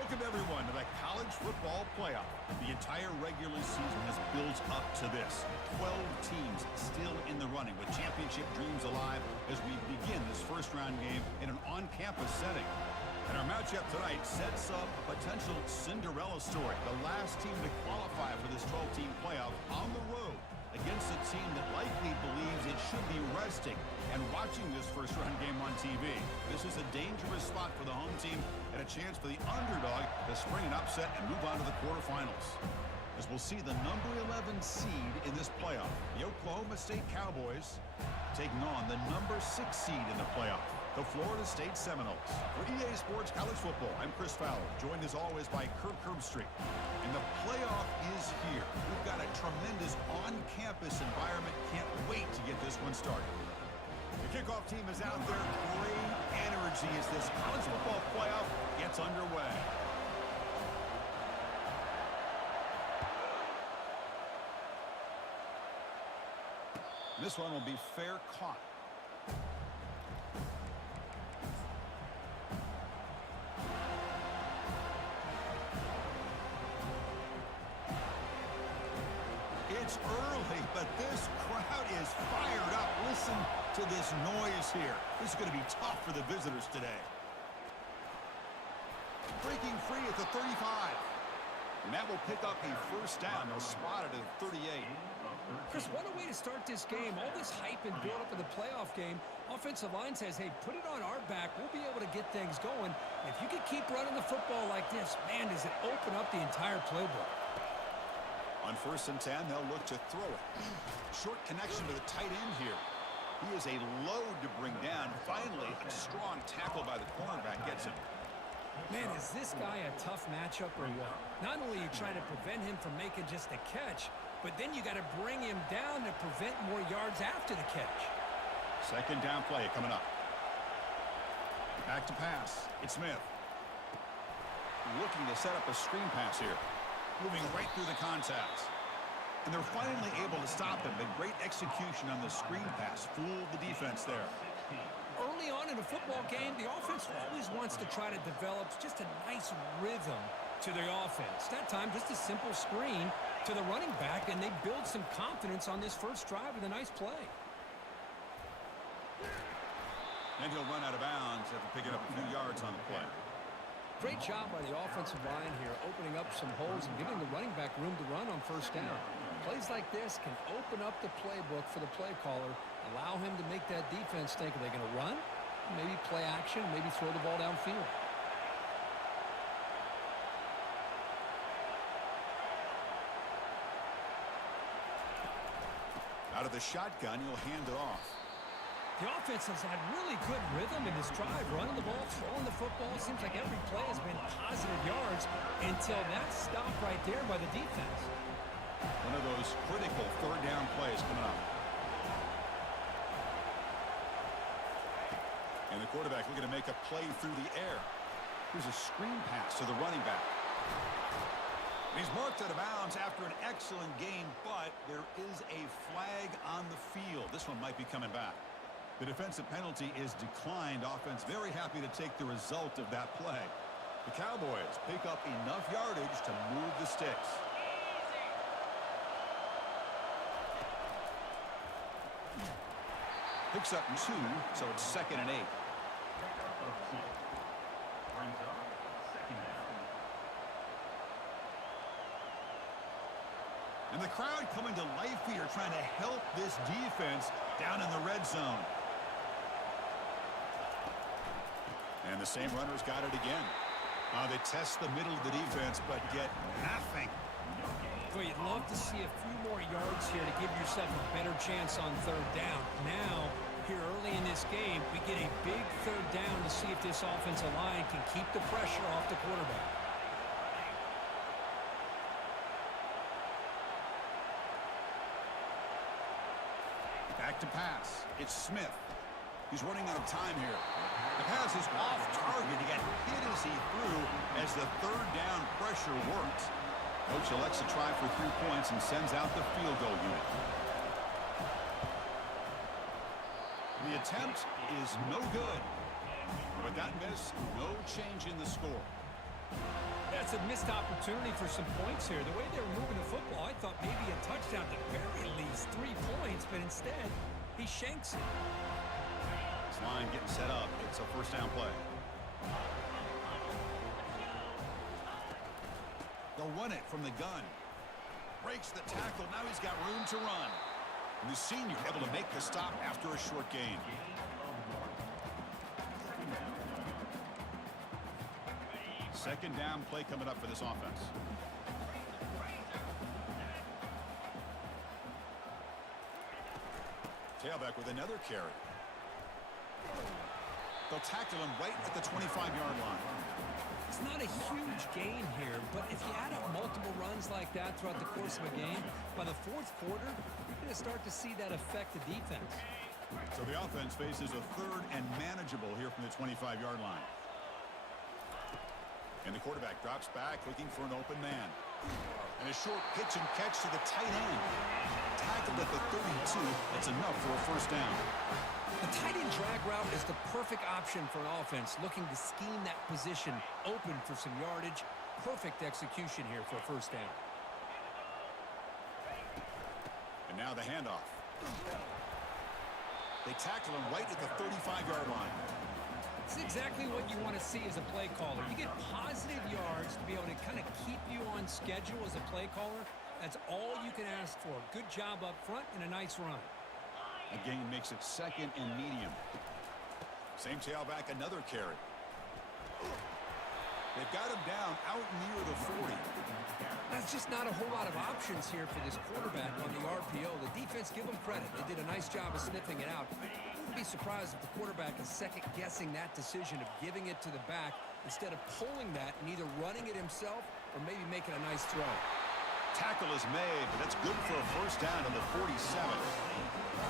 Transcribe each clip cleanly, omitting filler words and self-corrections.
Welcome, everyone, to the college football playoff. The entire regular season has built up to this. 12 teams still in the running with championship dreams alive as we begin this first-round game in an on-campus setting. And our matchup tonight sets up a potential Cinderella story. The last team to qualify for this 12-team playoff on the road against a team that likely believes it should be resting and watching this first-round game on TV. This is a dangerous spot for the home team and a chance for the underdog to spring an upset and move on to the quarterfinals. As we'll see the number 11 seed in this playoff, the Oklahoma State Cowboys taking on the number 6 seed in the playoff, the Florida State Seminoles. For EA Sports College Football, I'm Chris Fowler, joined as always by Kirk Herbstreit. And the playoff is here. We've got a tremendous on-campus environment. Can't wait to get this one started. The kickoff team is out there. Great energy as this college football playoff gets underway. This one will be fair caught. It's early, but this crowd is fired up. Listen to this noise here. This is going to be tough for the visitors today. Breaking free at the 35. And that will pick up a first down. They'll spot it at 38. Chris, what a way to start this game. All this hype and build up of the playoff game. Offensive line says, hey, put it on our back. We'll be able to get things going. If you can keep running the football like this, man, does it open up the entire playbook. On 1st and 10, they'll look to throw it. Short connection to the tight end here. He is a load to bring down. Finally, a strong tackle by the cornerback gets him. Man, is this guy a tough matchup or what? Not only are you trying to prevent him from making just a catch, but then you got to bring him down to prevent more yards after the catch. Second down play coming up. Back to pass. It's Smith. Looking to set up a screen pass here. Moving right through the contacts. And they're finally able to stop him. But great execution on the screen pass. Fooled the defense there. Early on in a football game, the offense always wants to try to develop just a nice rhythm to their offense. That time, just a simple screen to the running back, and they build some confidence on this first drive with a nice play. And he'll run out of bounds after picking up a few yards on the play. Great job by the offensive line here, opening up some holes and giving the running back room to run on first down. Plays like this can open up the playbook for the play caller, allow him to make that defense think, are they going to run? Maybe play action, maybe throw the ball downfield. Out of the shotgun, he'll hand it off. The offense has had really good rhythm in this drive, running the ball, throwing the football. It seems like every play has been positive yards until that stop right there by the defense. One of those critical third down plays coming up. And the quarterback looking to make a play through the air. Here's a screen pass to the running back. He's marked out of bounds after an excellent game, but there is a flag on the field. This one might be coming back. The defensive penalty is declined. Offense very happy to take the result of that play. The Cowboys pick up enough yardage to move the sticks. Picks up 2, so it's 2nd and 8. And the crowd coming to life here, trying to help this defense down in the red zone. And the same runner's got it again. They test the middle of the defense, but get nothing. Well, you'd love to see a few more yards here to give yourself a better chance on third down. Now, here early in this game, we get a big third down to see if this offensive line can keep the pressure off the quarterback. Back to pass. It's Smith. He's running out of time here. The pass is off target. He got hit as he threw as the third down pressure works. Coach elects to try for 3 points and sends out the field goal unit. The attempt is no good. With that miss, no change in the score. That's a missed opportunity for some points here. The way they were moving the football, I thought maybe a touchdown, at the very least 3 points, but instead, he shanks it. This line getting set up. It's a first down play. They'll run it from the gun. Breaks the tackle. Now he's got room to run. And the senior able to make the stop after a short gain. Second down play coming up for this offense. Tailback with another carry. They'll tackle him right at the 25-yard line. It's not a huge gain here, but if you add up multiple runs like that throughout the course of a game, by the fourth quarter, you're going to start to see that affect the defense. So the offense faces a third and manageable here from the 25-yard line. And the quarterback drops back looking for an open man. And a short pitch and catch to the tight end. Tackled at the 32. That's enough for a first down. The tight end drag route is the perfect option for an offense looking to scheme that position open for some yardage. Perfect execution here for a first down. And now the handoff. They tackle him right at the 35-yard line. It's exactly what you want to see as a play caller. You get positive yards to be able to kind of keep you on schedule as a play caller. That's all you can ask for. Good job up front and a nice run. Again, makes it second and medium. Same tailback, another carry. They've got him down out near the 40. That's just not a whole lot of options here for this quarterback on the RPO. The defense, give them credit. They did a nice job of sniffing it out. Wouldn't be surprised if the quarterback is second-guessing that decision of giving it to the back instead of pulling that and either running it himself or maybe making a nice throw. Tackle is made, but that's good for a first down on the 47.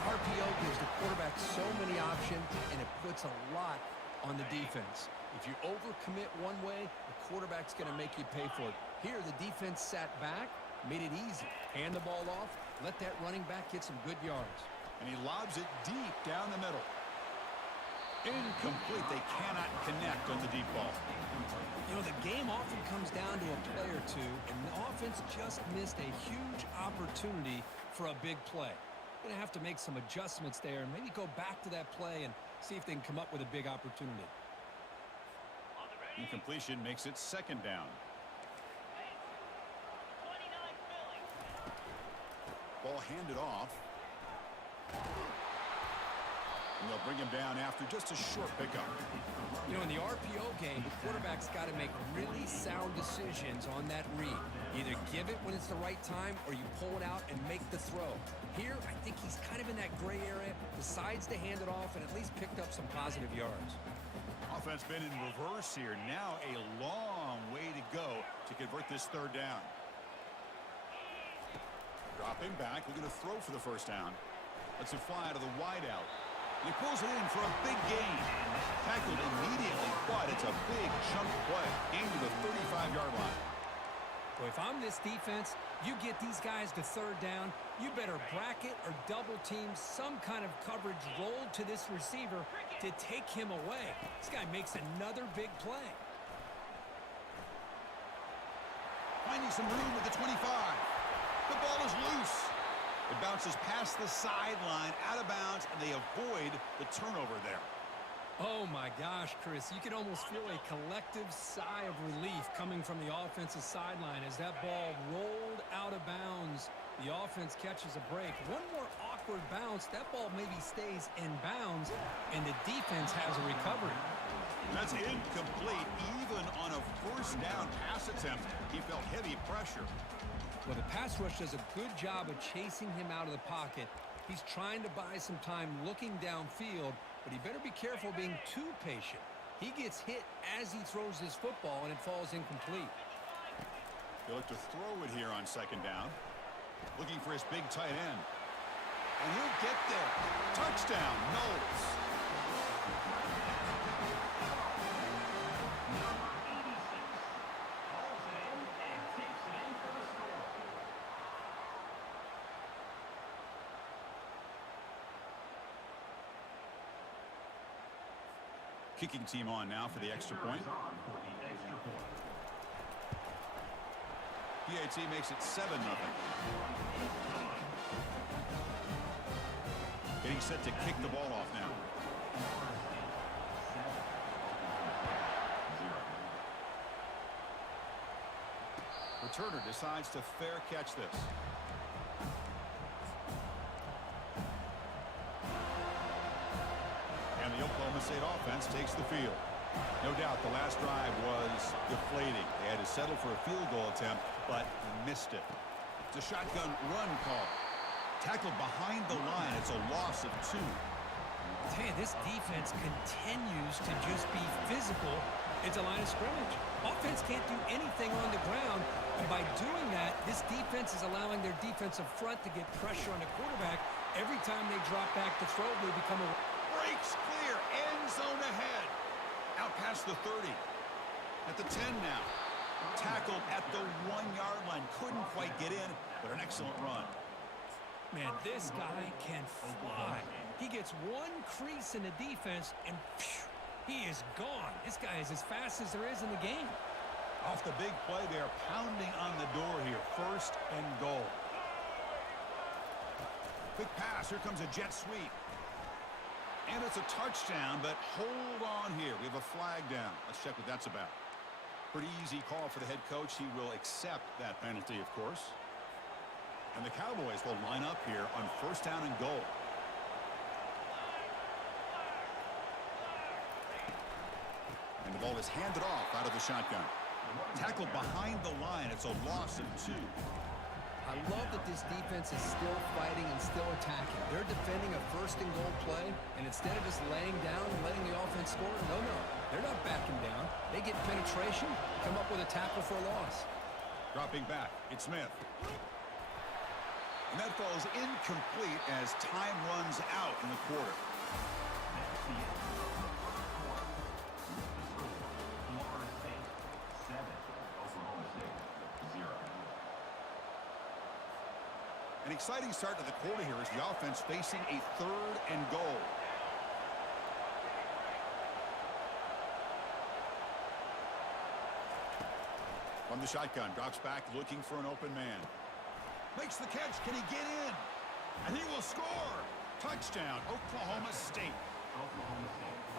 RPO gives the quarterback so many options, and it puts a lot on the defense. If you overcommit one way, the quarterback's going to make you pay for it. Here, the defense sat back, made it easy. Hand the ball off, let that running back get some good yards. And he lobs it deep down the middle. Incomplete. They cannot connect on the deep ball. You know, the game often comes down to a play or two, and the offense just missed a huge opportunity for a big play. Going to have to make some adjustments there and maybe go back to that play and see if they can come up with a big opportunity. Incompletion makes it second down. Ball handed off. And they'll bring him down after just a short pickup. You know, in the RPO game, the quarterback's got to make really sound decisions on that read. Either give it when it's the right time or you pull it out and make the throw. Here, I think he's kind of in that gray area, decides to hand it off and at least picked up some positive yards. Offense been in reverse here. Now a long way to go to convert this third down. Dropping back, looking to throw for the first down. Lets it fly to the wideout. He pulls it in for a big gain. Tackled immediately, but it's a big chunk play. Gain to the 35-yard line. Well, if I'm this defense, you get these guys to third down, you better bracket or double team some kind of coverage rolled to this receiver to take him away. This guy makes another big play. Finding some room at the 25. The ball is loose. It bounces past the sideline, out of bounds, and they avoid the turnover there. Oh, my gosh, Chris. You can almost feel a collective sigh of relief coming from the offensive sideline as that ball rolled out of bounds. The offense catches a break. One more awkward bounce. That ball maybe stays in bounds, and the defense has a recovery. That's incomplete. Even on a first down pass attempt, he felt heavy pressure. Well, the pass rush does a good job of chasing him out of the pocket. He's trying to buy some time looking downfield, but he better be careful being too patient. He gets hit as he throws his football, and it falls incomplete. He'll look to throw it here on second down. Looking for his big tight end. And he'll get there. Touchdown, Knowles. Kicking team on now for the extra point. PAT makes it 7-0. Getting set to kick the ball off now. Returner decides to fair catch this. And the Oklahoma State offense takes the field. No doubt the last drive was deflating. They had to settle for a field goal attempt, but missed it. It's a shotgun run call. Tackled behind the line. It's a loss of 2. I'll tell you, this defense continues to just be physical at the line of scrimmage. Offense can't do anything on the ground, and by doing that, this defense is allowing their defensive front to get pressure on the quarterback. Every time they drop back to throw, they become a... Breaks clear. End zone ahead. Out past the 30. At the 10 now. Tackled at the 1-yard line. Couldn't quite get in, but an excellent run. Man, this guy can fly. He gets one crease in the defense, and phew, he is gone. This guy is as fast as there is in the game. Off the big play, they are pounding on the door here. 1st and goal. Quick pass. Here comes a jet sweep. And it's a touchdown, but hold on here. We have a flag down. Let's check what that's about. Pretty easy call for the head coach. He will accept that penalty, of course. And the Cowboys will line up here on 1st down and goal. And the ball is handed off out of the shotgun. Tackled behind the line. It's a loss of 2. I love that this defense is still fighting and still attacking. They're defending a 1st and goal play, and instead of just laying down and letting the offense score, no, they're not backing down. They get penetration, come up with a tackle for a loss. Dropping back, it's Smith. And that falls incomplete as time runs out in the quarter. An exciting start to the quarter here as the offense facing a 3rd and goal. From the shotgun, drops back looking for an open man. Makes the catch. Can he get in? And he will score. Touchdown, Oklahoma State.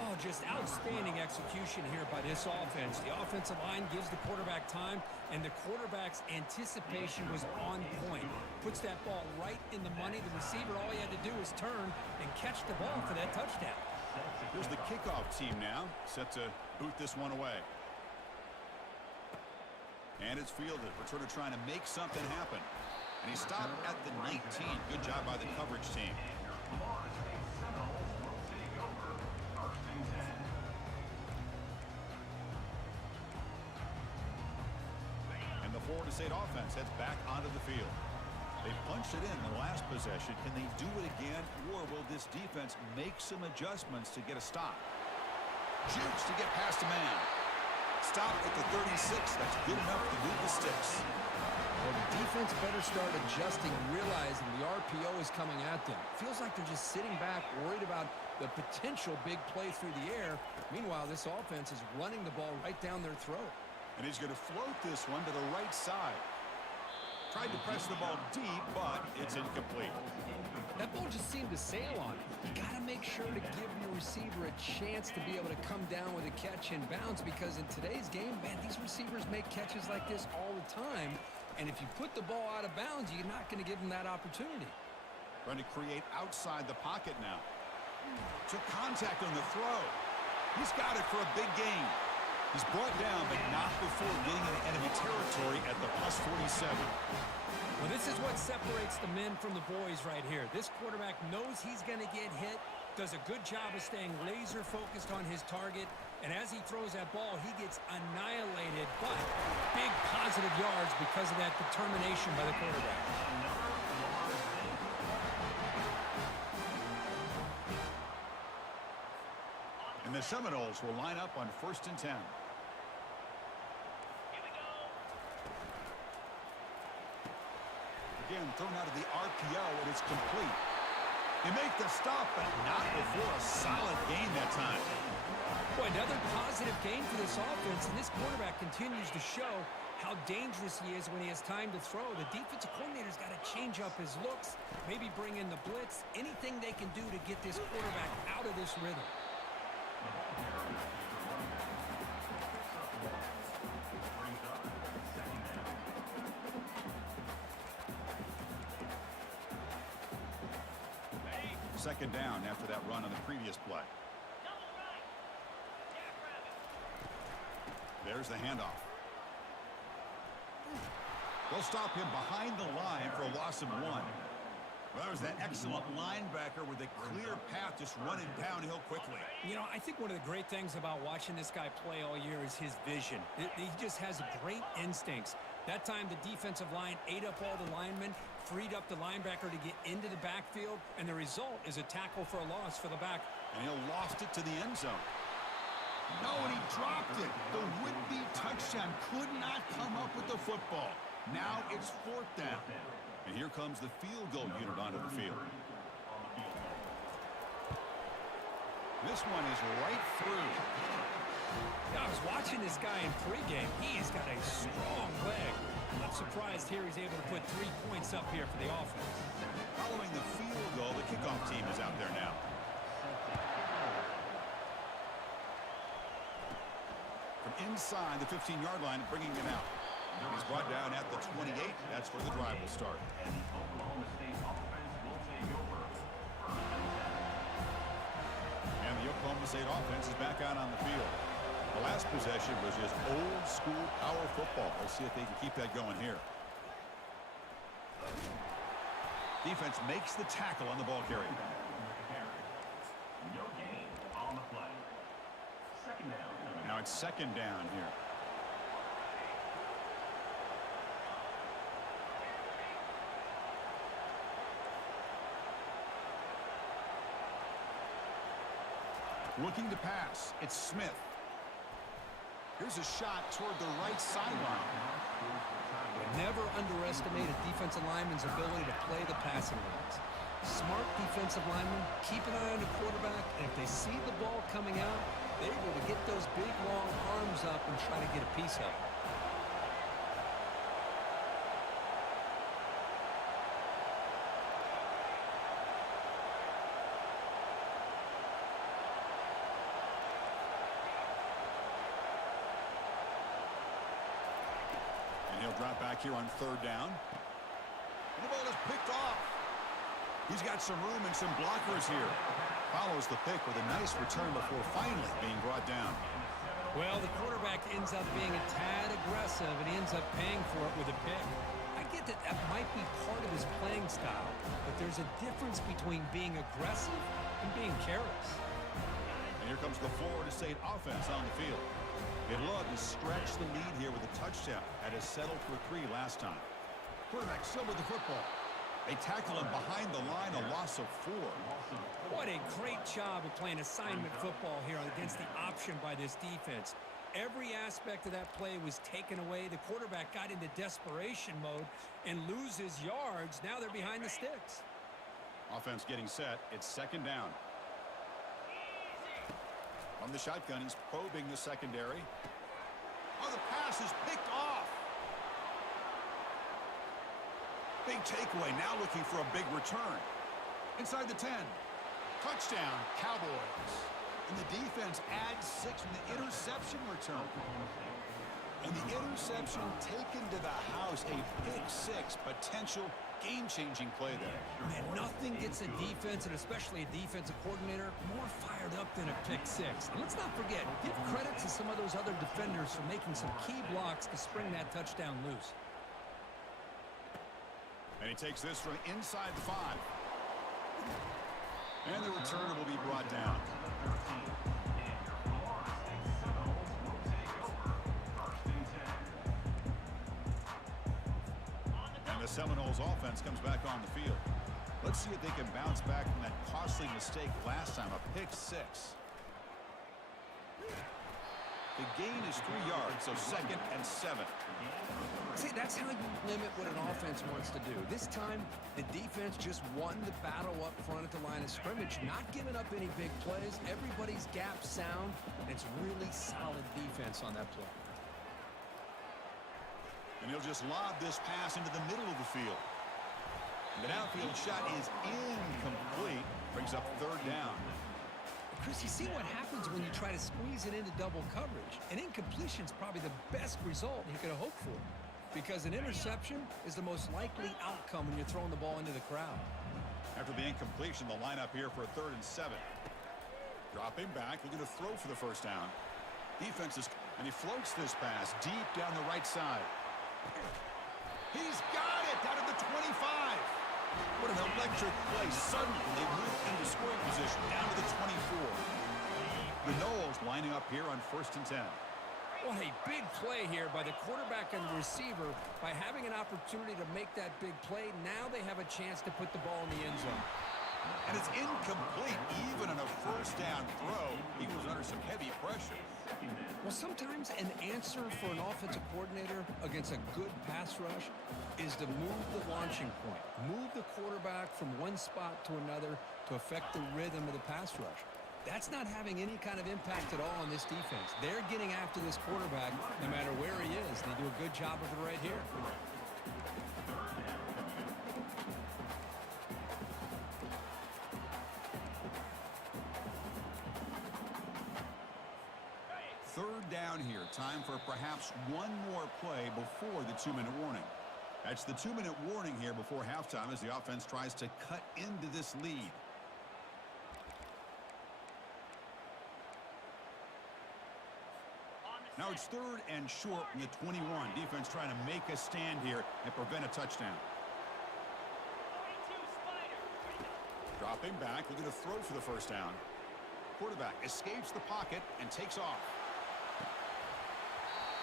Oh, just outstanding execution here by this offense. The offensive line gives the quarterback time, and the quarterback's anticipation was on point. Puts that ball right in the money. The receiver, all he had to do was turn and catch the ball for that touchdown. Here's the kickoff team now, set to boot this one away. And it's fielded. Returner trying to make something happen. And he stopped at the 19. Good job by the coverage team. And the Florida State offense heads back onto the field. They punched it in the last possession. Can they do it again, or will this defense make some adjustments to get a stop? Jukes to get past a man. Stop at the 36. That's good enough to move the sticks. Well, the defense better start adjusting, realizing the RPO is coming at them. Feels like they're just sitting back, worried about the potential big play through the air. Meanwhile, this offense is running the ball right down their throat. And he's going to float this one to the right side. Tried to press the ball deep, but it's incomplete. That ball just seemed to sail on it. You got to make sure to give your receiver a chance to be able to come down with a catch in bounds, because in today's game, man, these receivers make catches like this all the time. And if you put the ball out of bounds, you're not going to give them that opportunity. Trying to create outside the pocket now. Took contact on the throw. He's got it for a big gain. He's brought down, but not before getting into enemy territory at the +47. Well, this is what separates the men from the boys right here. This quarterback knows he's going to get hit, does a good job of staying laser focused on his target, and as he throws that ball, he gets annihilated, but big positive yards because of that determination by the quarterback. And the Seminoles will line up on 1st and 10. Again, thrown out of the RPO, and it's complete. They make the stop, but not before a solid gain that time. Boy, another positive game for this offense, and this quarterback continues to show how dangerous he is when he has time to throw. The defensive coordinator's got to change up his looks, maybe bring in the blitz, anything they can do to get this quarterback out of this rhythm. Second down after that run on the previous play. There's the handoff. They'll stop him behind the line for a loss of 1. Well, that was that excellent linebacker with a clear path just running downhill quickly. You know, I think one of the great things about watching this guy play all year is his vision. He just has great instincts. That time, the defensive line ate up all the linemen, freed up the linebacker to get into the backfield, and the result is a tackle for a loss for the back. And he'll lost it to the end zone. No, and he dropped it. The would-be touchdown could not come up with the football. Now it's 4th down. And here comes the field goal unit onto the field. This one is right through. I was watching this guy in pregame. He's got a strong leg. I'm not surprised here he's able to put 3 points up here for the offense. Following the field goal, the kickoff team is out there now. From inside the 15-yard line, bringing it out. He's brought down at the 28. That's where the drive will start. And the Oklahoma State offense is back out on the field. The last possession was just old-school power football. Let's see if they can keep that going here. Defense makes the tackle on the ball carrier. No gain on the play. Second down. Now it's second down here. Looking to pass. It's Smith. Here's a shot toward the right sideline. Never underestimate a defensive lineman's ability to play the passing lanes. Smart defensive linemen keep an eye on the quarterback, and if they see the ball coming out, they're able to get those big, long arms up and try to get a piece of it. He'll drop back here on 3rd down. And the ball is picked off. He's got some room and some blockers here. Follows the pick with a nice return before finally being brought down. Well, the quarterback ends up being a tad aggressive, and he ends up paying for it with a pick. I get that that might be part of his playing style, but there's a difference between being aggressive and being careless. And here comes the Florida State offense on the field. They'd love to stretch the lead here with a touchdown. Had us settled for 3 last time. Quarterback still with the football. They tackle him behind the line, a loss of 4. What a great job of playing assignment football here against the option by this defense. Every aspect of that play was taken away. The quarterback got into desperation mode and loses yards. Now they're behind the sticks. Offense getting set. It's second down. From the shotgun, he's probing the secondary. Oh, the pass is picked off. Big takeaway, now looking for a big return. Inside the 10. Touchdown, Cowboys. And the defense adds 6 from the interception return. And the interception taken to the house, a pick 6, potential game-changing play there. Man, nothing gets a defense, and especially a defensive coordinator, more fired up than a pick 6. And let's not forget, give credit to some of those other defenders for making some key blocks to spring that touchdown loose. And he takes this from inside the 5. And the return will be brought down. And the Seminoles offense comes back on the field. Let's see if they can bounce back from that costly mistake last time, a pick 6. The gain is 3 yards, so 2nd and 7. See, that's how you limit what an offense wants to do. This time, the defense just won the battle up front at the line of scrimmage, not giving up any big plays. Everybody's gap sound. It's really solid defense on that play. And he'll just lob this pass into the middle of the field. The downfield shot is incomplete. Brings up third down. Chris, you see what happens when you try to squeeze it into double coverage. An incompletion is probably the best result you could have hoped for, because an interception is the most likely outcome when you're throwing the ball into the crowd. After the incompletion, the lineup here for 3rd and 7. Dropping back, looking to throw for the first down. Defense is, and he floats this pass deep down the right side. He's got it down at the 25. What an electric play. Suddenly, they move into scoring position down to the 24. The Knowles lining up here on 1st and 10. Well, a big play here by the quarterback and the receiver. By having an opportunity to make that big play, now they have a chance to put the ball in the end zone. And it's incomplete. Even on a first down throw, he was under some heavy pressure. Well, sometimes an answer for an offensive coordinator against a good pass rush is to move the launching point. Move the quarterback from one spot to another to affect the rhythm of the pass rush. That's not having any kind of impact at all on this defense. They're getting after this quarterback no matter where he is. They do a good job of it right here. Third down here. Time for perhaps one more play before the 2-minute warning. That's the 2-minute warning here before halftime as the offense tries to cut into this lead. Now it's 3rd and short from the 21. Defense trying to make a stand here and prevent a touchdown. Dropping back, looking to throw for the first down. Quarterback escapes the pocket and takes off.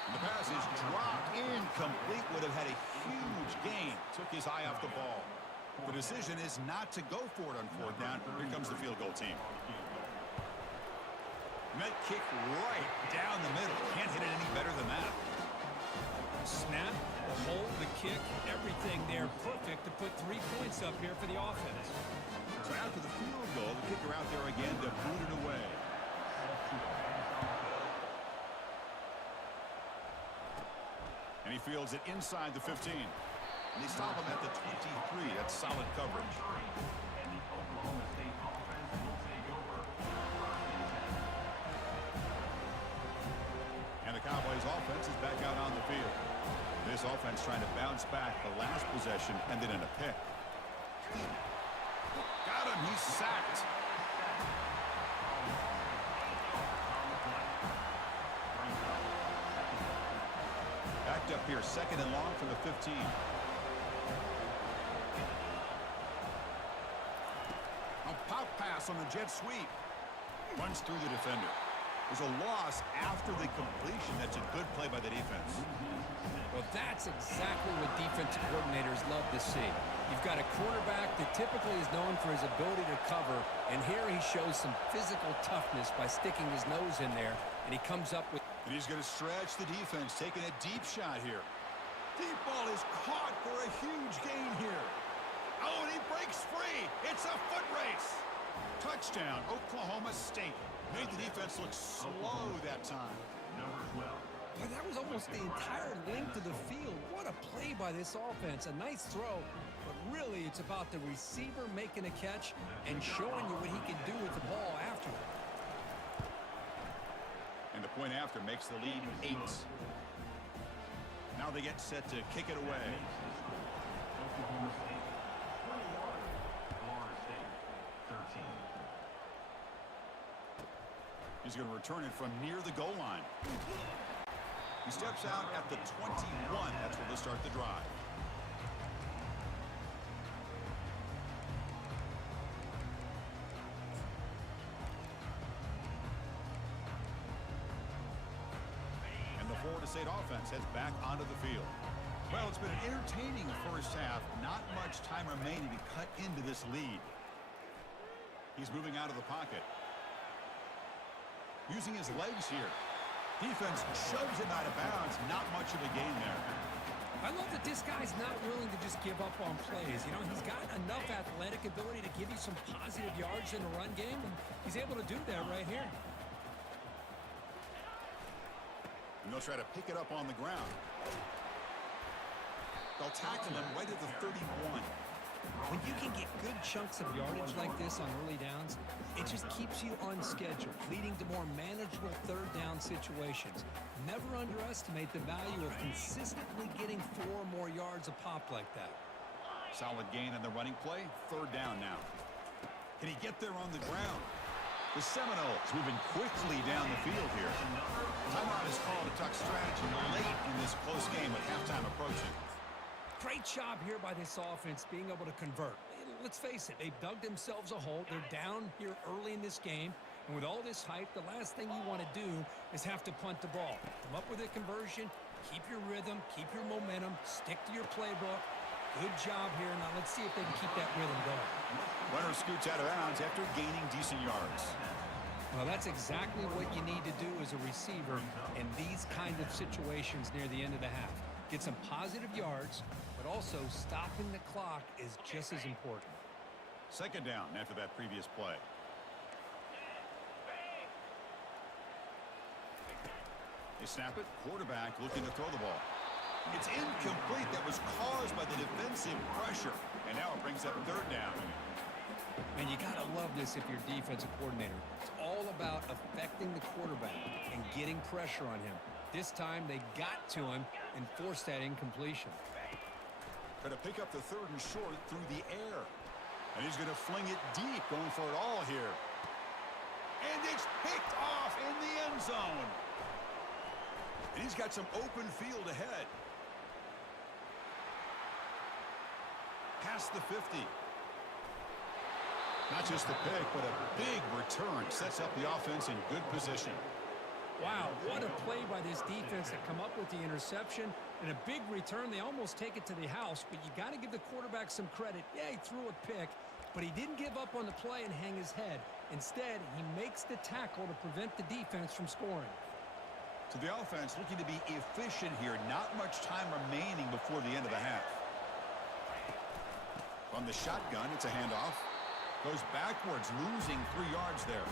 And the pass is dropped incomplete. Would have had a huge gain. Took his eye off the ball. The decision is not to go for it on 4th down. Here comes the field goal team. Met kick right down the middle. Can't hit it any better than that. Snap, the hold, the kick, everything there perfect to put 3 points up here for the offense. So after the field goal, the kicker out there again to boot it away. And he fields it inside the 15. And they stop him at the 23. That's solid coverage. And the Oklahoma State offense will take over. And the Cowboys offense is back out on the field. This offense trying to bounce back the last possession and then in a pick. Got him. He's sacked. Backed up here, 2nd and long from the 15. A pop pass on the jet sweep. Runs through the defender. There's a loss after the completion. That's a good play by the defense. Well, that's exactly what defensive coordinators love to see. You've got a quarterback that typically is known for his ability to cover, and here he shows some physical toughness by sticking his nose in there, and he comes up with... And he's going to stretch the defense, taking a deep shot here. Deep ball is caught for a huge gain here. Oh, and he breaks free. It's a foot race. Touchdown, Oklahoma State. Made the defense look slow that time. Number 12. Well, that was almost the entire length of the field. What a play by this offense. A nice throw, but really it's about the receiver making a catch and showing you what he can do with the ball after it. And the point after makes the lead 8. Now they get set to kick it away. Oklahoma State 21. Florida State 13. He's going to return it from near the goal line. He steps out at the 21. That's where they'll start the drive. And the Florida State offense heads back onto the field. Well, it's been an entertaining first half. Not much time remaining to cut into this lead. He's moving out of the pocket. Using his legs here. Defense shoves him out of bounds. Not much of a gain there. I love that this guy's not willing to just give up on plays. You know, he's got enough athletic ability to give you some positive yards in the run game, and he's able to do that right here. And they'll try to pick it up on the ground. They'll tackle him right at the 31. When you can get good chunks of yardage like this on early downs, it just keeps you on schedule, leading to more manageable third down situations. Never underestimate the value of consistently getting 4 or more yards a pop like that. Solid gain on the running play. Third down now. Can he get there on the ground? The Seminoles moving quickly down the field here. Timeout is called to tuck strategy late in this close game with halftime approaching. Great job here by this offense being able to convert. Let's face it, they've dug themselves a hole. They're down here early in this game. And with all this hype, the last thing you want to do is have to punt the ball. Come up with a conversion, keep your rhythm, keep your momentum, stick to your playbook. Good job here. Now let's see if they can keep that rhythm going. Runner scoots out of bounds after gaining decent yards. Well, that's exactly what you need to do as a receiver in these kind of situations near the end of the half. Get some positive yards, but also stopping the clock is just as important. Second down after that previous play. They snap it. Quarterback looking to throw the ball. It's incomplete. That was caused by the defensive pressure. And now it brings up third down. And you got to love this if you're defensive coordinator. It's all about affecting the quarterback and getting pressure on him. This time they got to him and forced that incompletion. Going to pick up the third and short through the air. And he's going to fling it deep, going for it all here. And it's picked off in the end zone. And he's got some open field ahead. Past the 50. Not just the pick, but a big return. Sets up the offense in good position. Wow, what a play by this defense to come up with the interception and a big return. They almost take it to the house, but you got to give the quarterback some credit. Yeah, he threw a pick, but he didn't give up on the play and hang his head. Instead, he makes the tackle to prevent the defense from scoring. So the offense looking to be efficient here. Not much time remaining before the end of the half. From the shotgun, it's a handoff. Goes backwards, losing 3 yards there.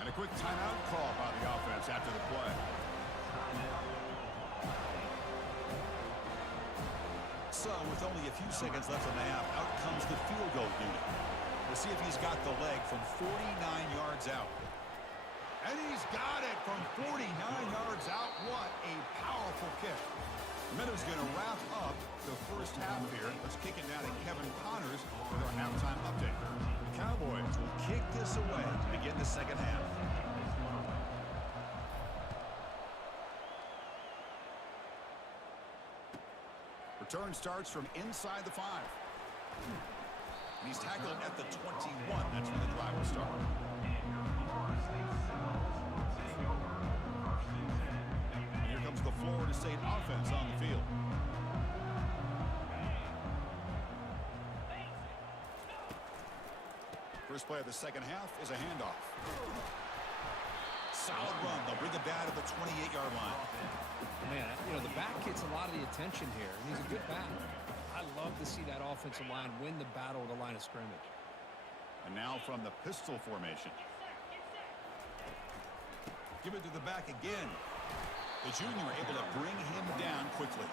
And a quick timeout call by the offense after the play. So with only a few seconds left in the half, out comes the field goal unit. We'll see if he's got the leg from 49 yards out. And he's got it from 49 yards out. What a powerful kick. Meadow's going to wrap up the first half here. Let's kick it down to Kevin Connors with our halftime update. The Cowboys will kick this away to begin the second half. Return starts from inside the 5. And he's tackled at the 21. That's where the drive will start. And here comes the Florida State offense on the field. First play of the second half is a handoff. Solid run. They'll bring it down to the 28-yard line. Man, you know, the back gets a lot of the attention here, and he's a good back. I love to see that offensive line win the battle at the line of scrimmage. And now from the pistol formation. Give it to the back again. The junior able to bring him down quickly.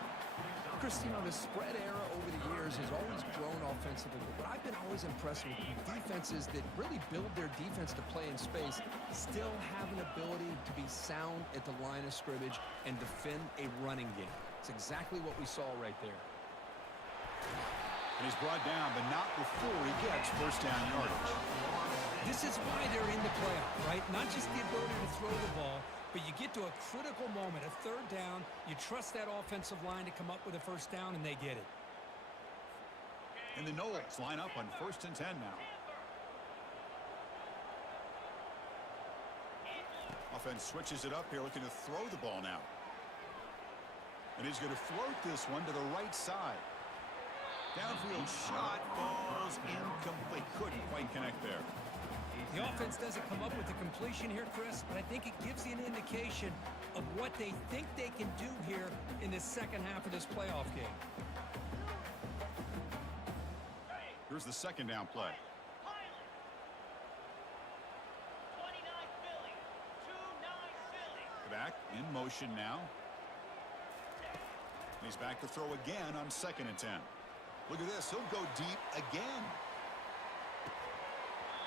Chris, you know, the spread era over the years has always grown offensively, but I've been always impressed with defenses that really build their defense to play in space, still have an ability to be sound at the line of scrimmage and defend a running game. It's exactly what we saw right there. And he's brought down, but not before he gets first down yardage. This is why they're in the playoff, right? Not just the ability to throw the ball, but you get to a critical moment, a third down, you trust that offensive line to come up with a first down, and they get it. And the Knowles line up on 1st and 10 now. Offense switches it up here, looking to throw the ball now. And he's going to float this one to the right side. Downfield shot falls incomplete. Couldn't quite connect there. The offense doesn't come up with the completion here, Chris, but I think it gives you an indication of what they think they can do here in the second half of this playoff game. Here's the second down play. Back in motion now. He's back to throw again on 2nd and 10. Look at this. He'll go deep again.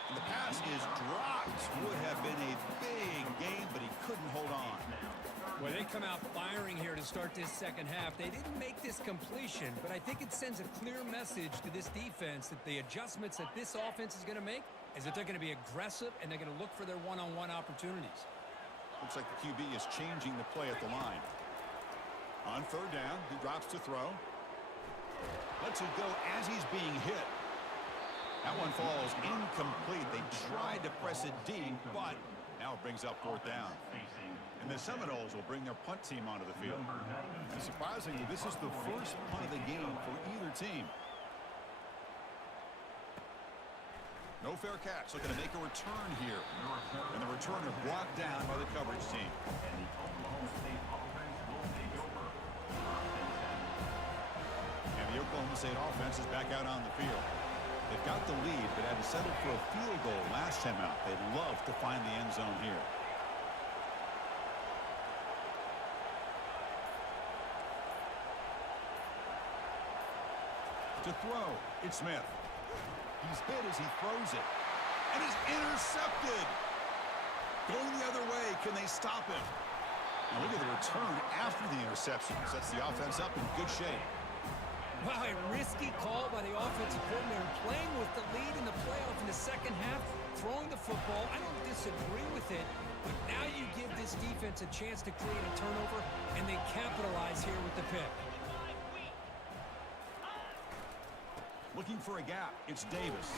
And the pass is dropped. Would have been a big game, but he couldn't hold on. Well, they come out firing here to start this second half. They didn't make this completion, but I think it sends a clear message to this defense that the adjustments that this offense is going to make is that they're going to be aggressive and they're going to look for their one-on-one opportunities. Looks like the QB is changing the play at the line. On 3rd down, he drops to throw. Lets it go as he's being hit. That one falls incomplete. They tried to press it deep, but now it brings up 4th down. And the Seminoles will bring their punt team onto the field. And surprisingly, this is the first punt of the game for either team. No fair catch. Looking to make a return here. And the returner blocked down by the coverage team. And the Oklahoma State offense is back out on the field. They've got the lead, but had to settle for a field goal last time out. They'd love to find the end zone here. To throw, it's Smith. He's hit as he throws it. And he's intercepted. Going the other way, can they stop him? Now look at the return after the interception. Sets the offense up in good shape. Wow, a risky call by the offensive coordinator, playing with the lead in the playoff in the second half, throwing the football. I don't disagree with it, but now you give this defense a chance to create a turnover, and they capitalize here with the pick. Looking for a gap, it's Davis.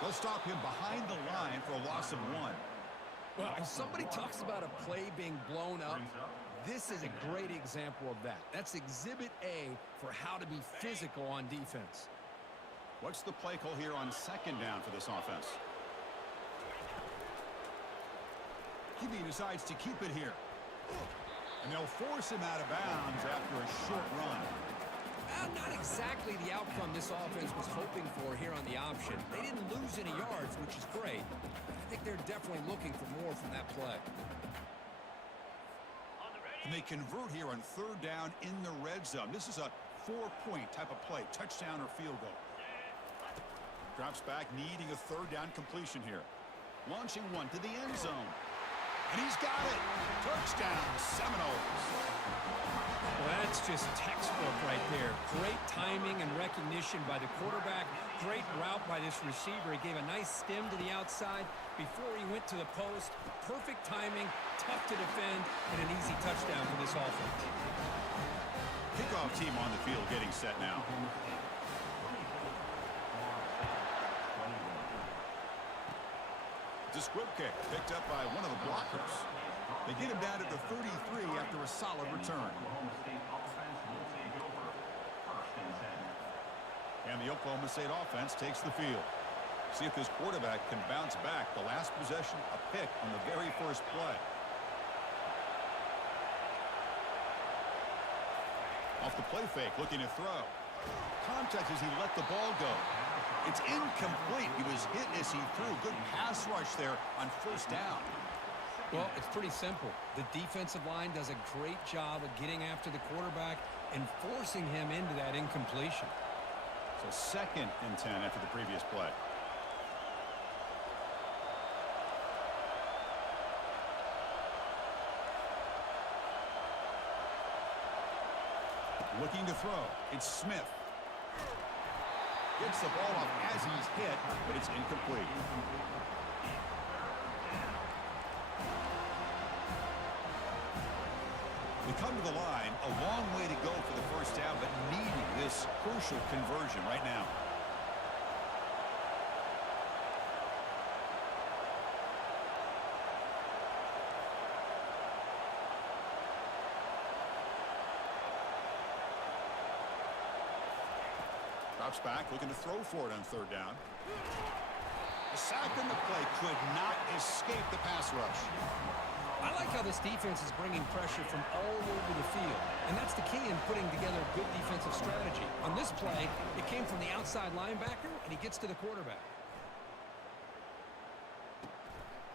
They'll stop him behind the line for a loss of 1. Well, if somebody talks about a play being blown up, this is a great example of that. That's Exhibit A for how to be physical on defense. What's the play call here on 2nd down for this offense? QB decides to keep it here. And they'll force him out of bounds after a short run. Not exactly the outcome this offense was hoping for here on the option. They didn't lose any yards, which is great. I think they're definitely looking for more from that play. And they convert here on 3rd down in the red zone. This is a 4-point type of play, touchdown or field goal. Drops back, needing a 3rd down completion here. Launching one to the end zone. And he's got it. Touchdown, Seminoles. Well, that's just textbook right there. Great timing and recognition by the quarterback. Great route by this receiver. He gave a nice stem to the outside before he went to the post. Perfect timing, tough to defend, and an easy touchdown for this offense. Kickoff team on the field getting set now. It's a squib kick picked up by one of the blockers. They get him down to the 33 after a solid return. And the Oklahoma State offense takes the field. See if this quarterback can bounce back. The last possession, a pick on the very first play. Off the play fake, looking to throw. Contact as he let the ball go. It's incomplete. He was hit as he threw. Good pass rush there on 1st down. Well, it's pretty simple. The defensive line does a great job of getting after the quarterback and forcing him into that incompletion. So 2nd and 10 after the previous play. Looking to throw. It's Smith. Gets the ball off as he's hit, but it's incomplete. They come to the line, a long way to go for the 1st down, but needing this crucial conversion right now. Drops back, looking to throw for it on 3rd down. The sack in the play could not escape the pass rush. I like how this defense is bringing pressure from all over the field, and that's the key in putting together a good defensive strategy. On this play, it came from the outside linebacker, and he gets to the quarterback.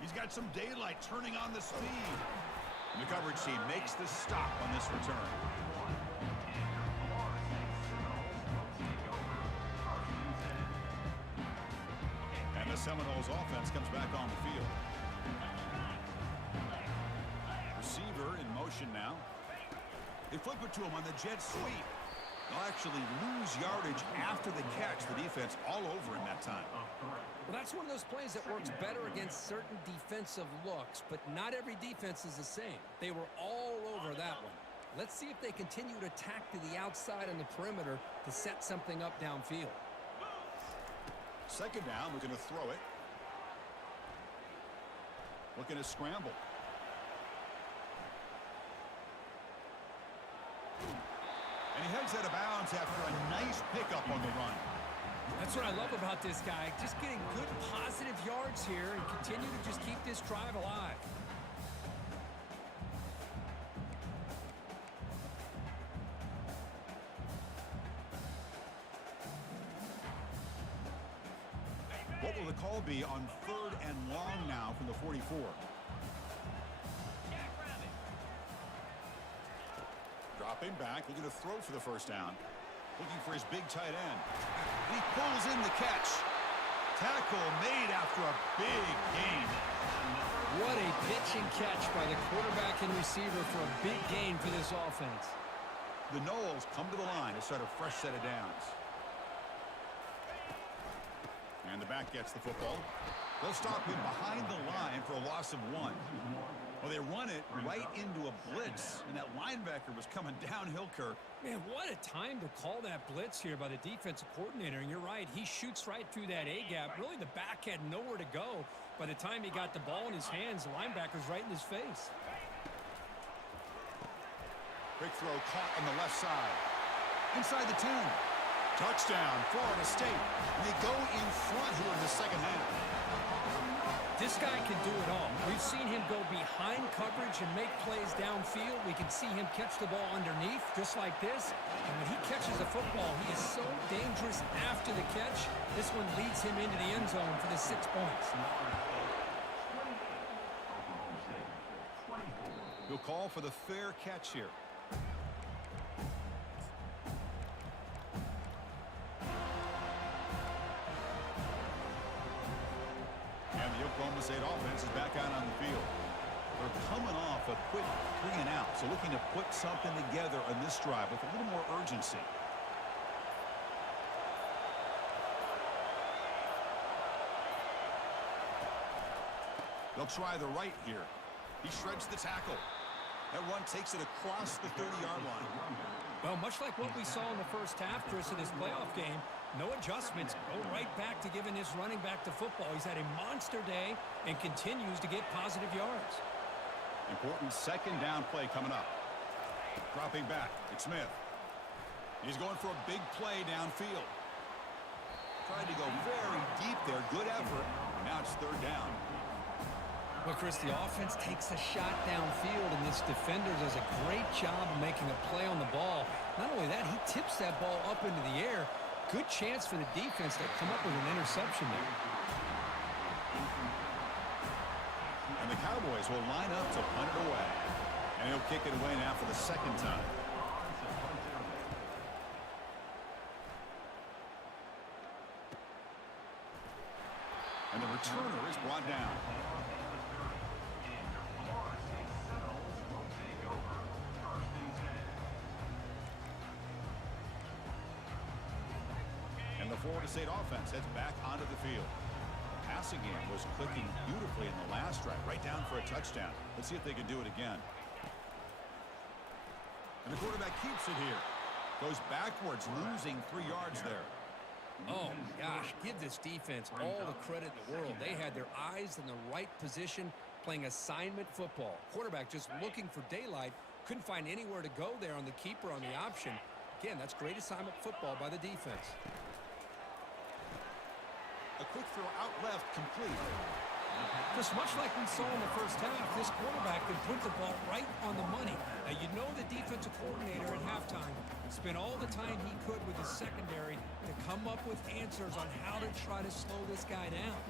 He's got some daylight turning on the speed. And the coverage team makes the stop on this return. back on the field. Receiver in motion now. They flip it to him on the jet sweep. They'll actually lose yardage after the catch. The defense all over him that time. Well, that's one of those plays that works better against certain defensive looks, but not every defense is the same. They were all over that one. Let's see if they continue to tack to the outside on the perimeter to set something up downfield. Second down, looking to throw it. Looking to scramble. And he heads out of bounds after a nice pickup on the run. That's what I love about this guy. Just getting good positive yards here and continue to just keep this drive alive. What will the call be on 3rd and long now from the 44? Dropping back, looking to throw for the first down. Looking for his big tight end. He pulls in the catch. Tackle made after a big gain. What a pitch and catch by the quarterback and receiver for a big gain for this offense. The Knowles come to the line to start a fresh set of downs. And the back gets the football. They'll stop him behind the line for a loss of 1. Well, they run it right into a blitz, and that linebacker was coming downhill, Kirk. Man, what a time to call that blitz here by the defensive coordinator. And you're right, he shoots right through that A-gap. Really, the back had nowhere to go. By the time he got the ball in his hands, the linebacker's right in his face. Quick throw caught on the left side. Inside the 10. Touchdown, Florida State. And they go in front here in the second half. This guy can do it all. We've seen him go behind coverage and make plays downfield. We can see him catch the ball underneath, just like this. And when he catches the football, he is so dangerous after the catch. This one leads him into the end zone for the 6 points. He'll call for the fair catch here. And the Oklahoma State offense is back out on the field. They're coming off a quick 3 and out, so looking to put something together on this drive with a little more urgency. They'll try the right here. He shreds the tackle. That run takes it across the 30-yard line. Well, much like what we saw in the first half, Chris, of this playoff game, no adjustments, go right back to giving this running back the football. He's had a monster day and continues to get positive yards. Important second down play coming up. Dropping back, it's Smith. He's going for a big play downfield. Tried to go very deep there, good effort. Now it's 3rd down. Well, Chris, the offense takes a shot downfield, and this defender does a great job of making a play on the ball. Not only that, he tips that ball up into the air. Good chance for the defense to come up with an interception there. And the Cowboys will line up to punt it away. And he'll kick it away now for the 2nd time. And the returner is brought down. And the Florida State offense heads back onto the field. Passing game was clicking beautifully in the last drive, right down for a touchdown. Let's see if they can do it again. And the quarterback keeps it here. Goes backwards, losing 3 yards there. Oh, gosh, give this defense all the credit in the world. They had their eyes in the right position, playing assignment football. Quarterback just looking for daylight. Couldn't find anywhere to go there on the keeper on the option. Again, that's great assignment football by the defense. A quick throw out left, complete. Just much like we saw in the first half, this quarterback can put the ball right on the money. Now, you know the defensive coordinator at halftime spent all the time he could with his secondary to come up with answers on how to try to slow this guy down.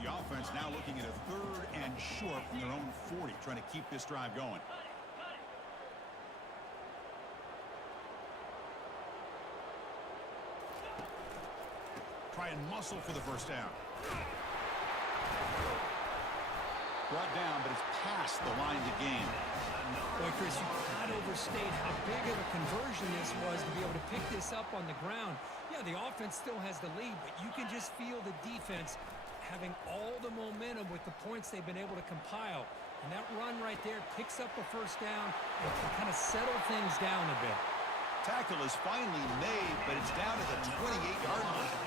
The offense now looking at a 3rd and short from their own 40, trying to keep this drive going. Try and muscle for the first down. Brought down, but it's past the line to gain. Boy, Chris, you can't overstate how big of a conversion this was to be able to pick this up on the ground. Yeah, the offense still has the lead, but you can just feel the defense having all the momentum with the points they've been able to compile. And that run right there picks up a first down and can kind of settle things down a bit. Tackle is finally made, but it's down at the 28-yard line.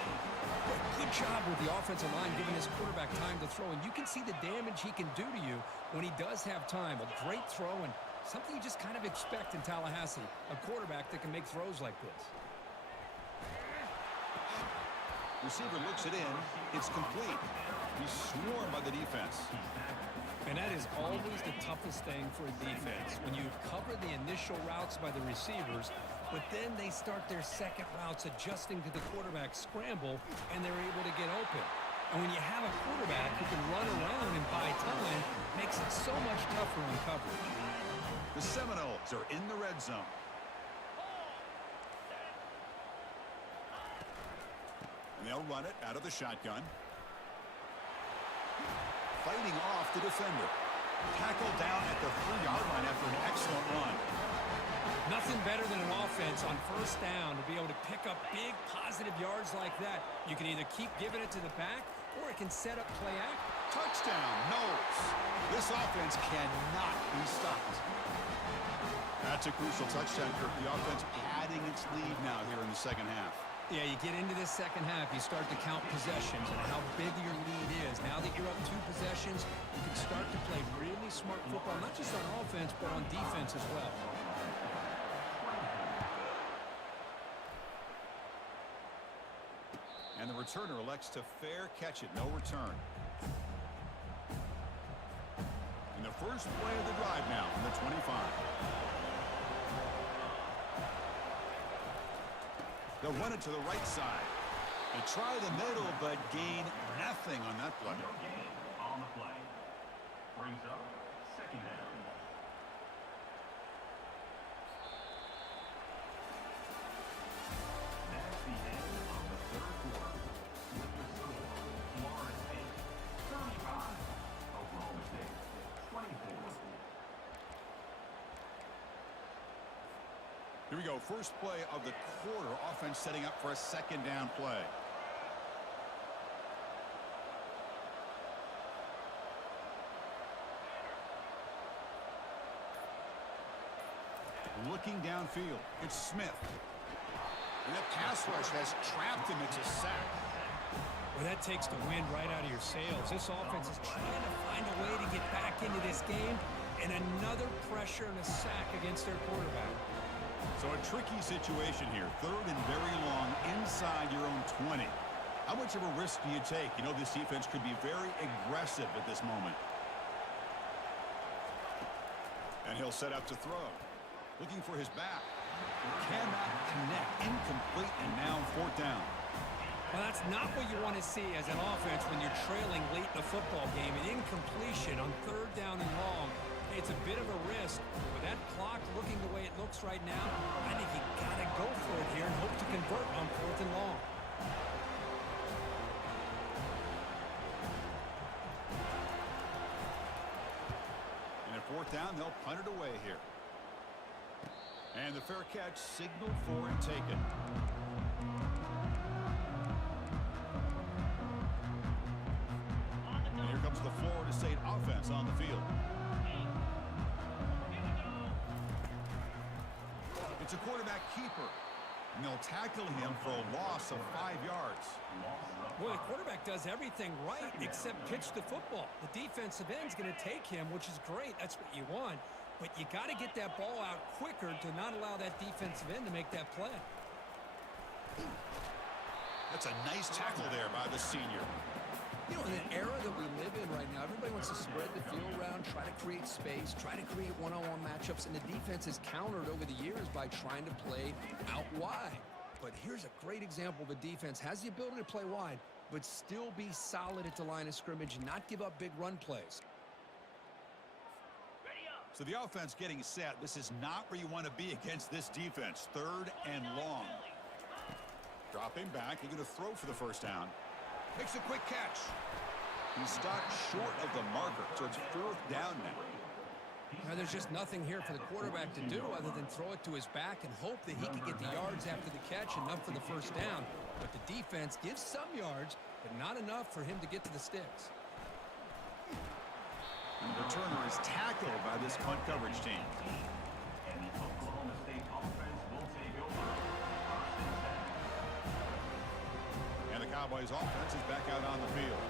Good job with the offensive line giving his quarterback time to throw. And you can see the damage he can do to you when he does have time. A great throw and something you just kind of expect in Tallahassee. A quarterback that can make throws like this. Receiver looks it in. It's complete. He's swarmed by the defense. And that is always the toughest thing for a defense. When you cover the initial routes by the receivers, but then they start their second routes adjusting to the quarterback's scramble, and they're able to get open. And when you have a quarterback who can run around and buy time, makes it so much tougher on coverage. The Seminoles are in the red zone. And they'll run it out of the shotgun. Fighting off the defender. Tackled down at the 3-yard line after an excellent run. Nothing better than an offense on first down to be able to pick up big positive yards like that. You can either keep giving it to the back or it can set up play action. Touchdown, Knowles. This offense cannot be stopped. That's a crucial touchdown, Kirk. The offense padding its lead now here in the second half. Yeah, you get into this second half, you start to count possessions and how big your lead is. Now that you're up 2 possessions, you can start to play really smart football, not just on offense, but on defense as well. And the returner elects to fair catch it, no return. And the first play of the drive now from the 25. They'll run it to the right side. They try the middle, but gain nothing on that play. No gain on the play. Brings up second down. That's the end of the third quarter. With the score, Florida State 35, Oklahoma State 24. Here we go. First play of the quarter. Offense setting up for a second down play. Looking downfield. It's Smith. And the pass rush has trapped him. It's a sack. Well, that takes the wind right out of your sails. This offense is trying to find a way to get back into this game, and another pressure and a sack against their quarterback. So a tricky situation here. Third and very long inside your own 20. How much of a risk do you take? You know, this defense could be very aggressive at this moment. And he'll set up to throw. Looking for his back. Cannot connect. Incomplete, and now 4th down. Well, that's not what you want to see as an offense when you're trailing late in a football game. An incompletion on 3rd down and long. It's a bit of a risk. With that clock looking the way it looks right now, I think you got to go for it here and hope to convert on 4th and long. And at 4th down, they'll punt it away here. And the fair catch signaled for and taken. And here comes the Florida State offense on the field. It's a quarterback keeper. And they'll tackle him for a loss of 5 yards. Well, the quarterback does everything right except pitch the football. The defensive end's going to take him, which is great. That's what you want. But you got to get that ball out quicker to not allow that defensive end to make that play. That's a nice tackle there by the senior. You know, in the era that we live in right now, everybody wants to spread the field around, try to create space, try to create one-on-one matchups, and the defense has countered over the years by trying to play out wide. But here's a great example of a defense has the ability to play wide, but still be solid at the line of scrimmage and not give up big run plays. So the offense getting set. This is not where you want to be against this defense. 3rd and long. Dropping back. You're going to throw for the first down. Makes a quick catch. He's stopped short of the marker, so it's 4th down now. Now, there's just nothing here for the quarterback to do other than throw it to his back and hope that he can get the yards after the catch, enough for the first down. But the defense gives some yards, but not enough for him to get to the sticks. And the returner is tackled by this punt coverage team. And the Oklahoma State offense will take over. And the Cowboys offense is back out on the field.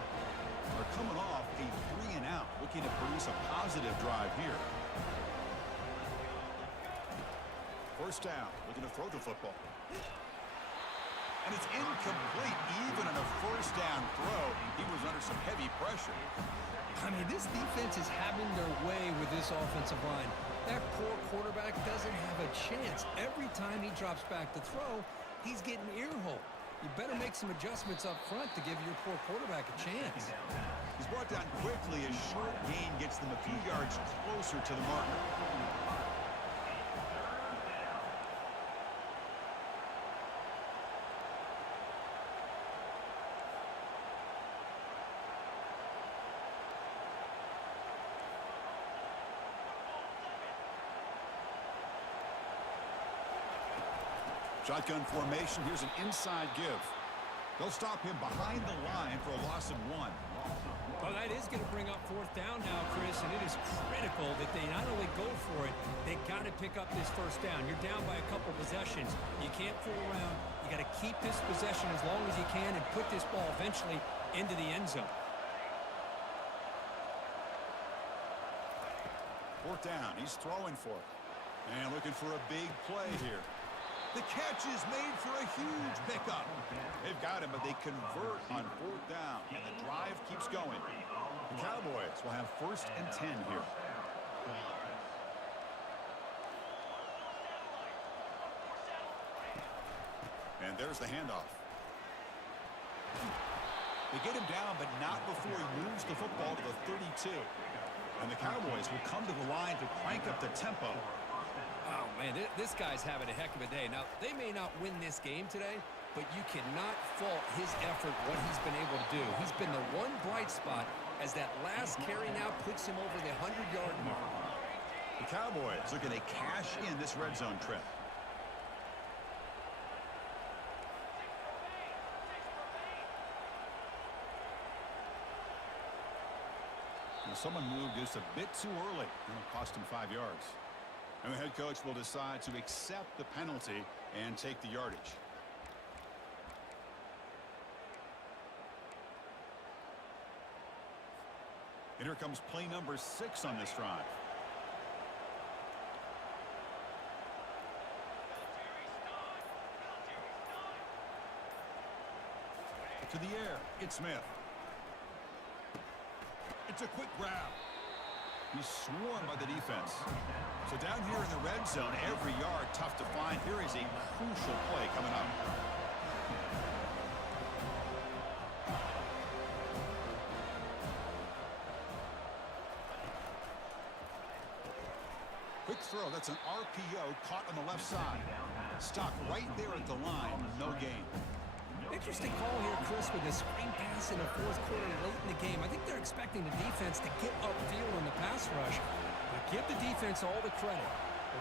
They're coming off a 3-and-out, looking to produce a positive drive here. First down, looking to throw the football. And it's incomplete. Even on a first down throw, he was under some heavy pressure. I mean, this defense is having their way with this offensive line. That poor quarterback doesn't have a chance. Every time he drops back to throw, he's getting ear-hole. You better make some adjustments up front to give your poor quarterback a chance. He's brought down quickly. A short gain gets them a few yards closer to the marker. Shotgun formation. Here's an inside give. They'll stop him behind the line for a loss of 1. Well, that is going to bring up 4th down now, Chris, and it is critical that they not only go for it, they got to pick up this first down. You're down by a couple possessions. You can't fool around. You got to keep this possession as long as you can and put this ball eventually into the end zone. 4th down. He's throwing for it. And looking for a big play here. The catch is made for a huge pickup. They've got him, but they convert on 4th down, and the drive keeps going. The Cowboys will have 1st and 10 here. And there's the handoff. They get him down, but not before he moves the football to the 32. And the Cowboys will come to the line to crank up the tempo. Oh, man, this guy's having a heck of a day. Now, they may not win this game today, but you cannot fault his effort, what he's been able to do. He's been the one bright spot as that last carry now puts him over the 100-yard mark. The Cowboys looking to cash in this red zone trip. Well, someone moved just a bit too early. It'll cost him 5 yards. And the head coach will decide to accept the penalty and take the yardage. And here comes play number 6 on this drive. To the air, it's Smith. It's a quick grab. He's swarmed by the defense. So down here in the red zone, every yard tough to find. Here is a crucial play coming up. Quick throw. That's an RPO caught on the left side. Stopped right there at the line. No gain. Interesting call here, Chris, with this screen pass in the 4th quarter late in the game. I think they're expecting the defense to get upfield on the pass rush. But give the defense all the credit.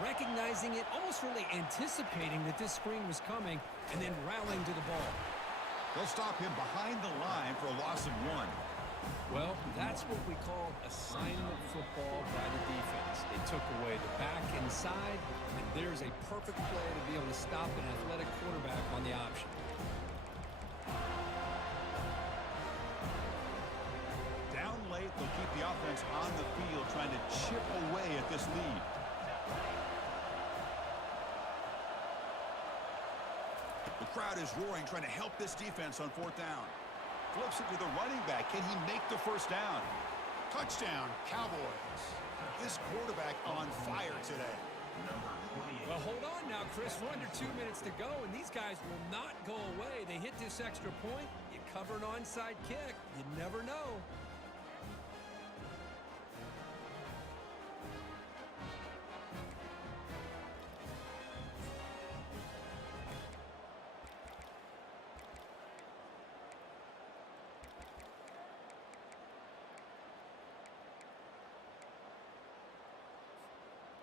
Recognizing it, almost really anticipating that this screen was coming, and then rallying to the ball. They'll stop him behind the line for a loss of 1. Well, that's what we call assignment football by the defense. They took away the back inside, and there's a perfect play to be able to stop an athletic quarterback on the option. Down late, they'll keep the offense on the field, trying to chip away at this lead. The crowd is roaring, trying to help this defense on 4th down. Flips it to the running back. Can he make the first down? Touchdown, Cowboys. This quarterback on fire today. Well, hold on now, Chris. We're under 2 minutes to go, and these guys will not go away. They hit this extra point. You cover an onside kick. You never know.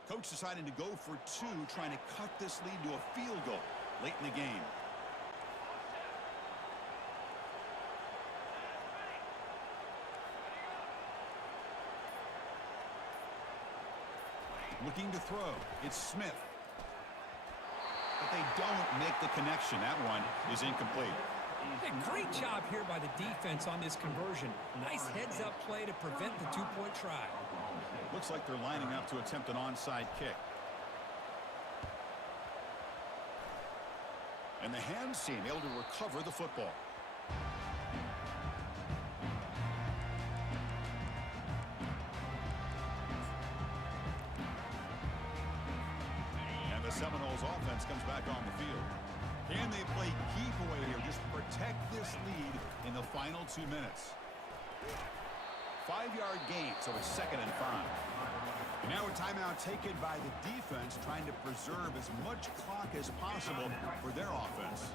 Coach deciding to go for two, trying to cut this lead to a field goal late in the game. Looking to throw. It's Smith. But they don't make the connection. That one is incomplete. Hey, great job here by the defense on this conversion. Nice heads-up play to prevent the two-point try. Looks like they're lining up to attempt an onside kick. And the hands team able to recover the football. And the Seminoles offense comes back on the field. Can they play keep away here? Just protect this lead in the final 2 minutes. 5-yard gain, so it's 2nd and 5. And now a timeout taken by the defense, trying to preserve as much clock as possible for their offense.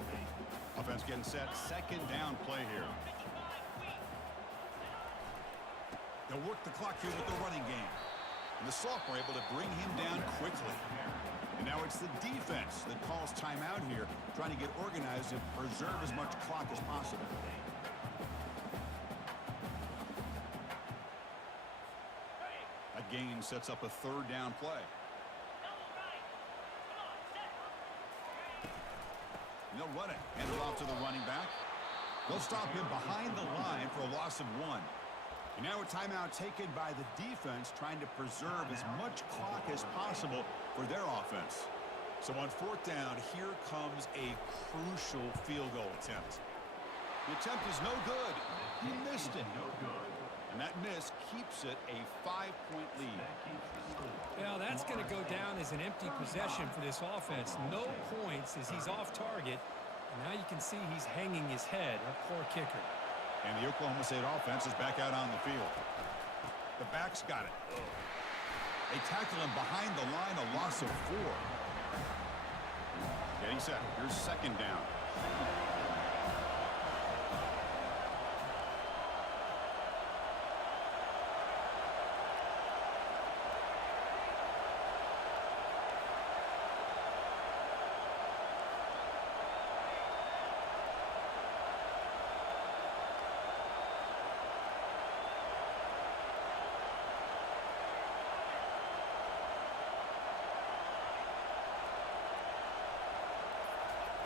Offense getting set, 2nd down play here. They'll work the clock here with the running game. And the sophomore able to bring him down quickly. And now it's the defense that calls timeout here, trying to get organized and preserve as much clock as possible. That gain sets up a 3rd down play. And they'll run it. Hand it off to the running back. They'll stop him behind the line for a loss of 1. And now a timeout taken by the defense, trying to preserve as much clock as possible for their offense. So on 4th down, here comes a crucial field goal attempt. The attempt is no good. He missed it. And that miss keeps it a 5-point lead. Well, that's going to go down as an empty possession for this offense. No points as he's off target. And now you can see he's hanging his head. A poor kicker. And the Oklahoma State offense is back out on the field. The backs got it. They tackle him behind the line, a loss of 4. Getting set. Here's 2nd down.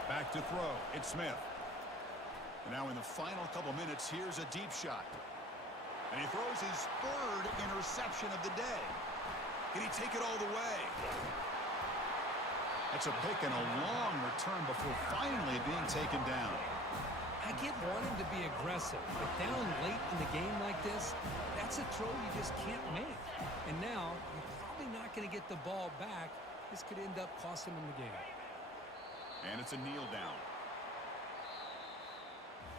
Back to throw. It's Smith. And now in the final couple minutes, here's a deep shot. And he throws his 3rd interception of the day. Can he take it all the way? That's a pick and a long return before finally being taken down. I get wanting to be aggressive, but down late in the game like this, that's a throw you just can't make. And now, you're probably not going to get the ball back. This could end up costing him the game. And it's a kneel down.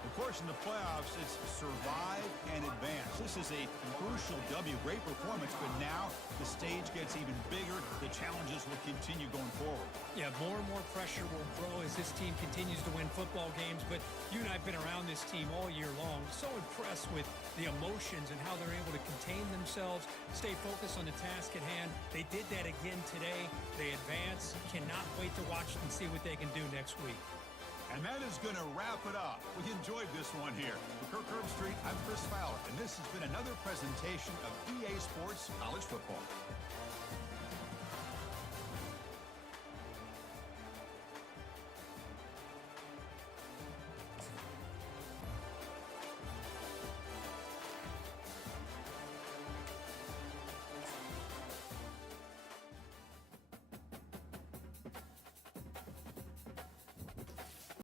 Of course, in the playoffs, it's survive and advance. This is a crucial W. Great performance, but now the stage gets even bigger. The challenges will continue going forward. Yeah, more and more pressure will grow as this team continues to win football games, but you and I have been around this team all year long. So impressed with the emotions and how they're able to contain themselves, stay focused on the task at hand. They did that again today. They advance. Cannot wait to watch and see what they can do next week. And that is going to wrap it up. We enjoyed this one here. For Kirk Herbstreit, I'm Chris Fowler, and this has been another presentation of EA Sports College Football.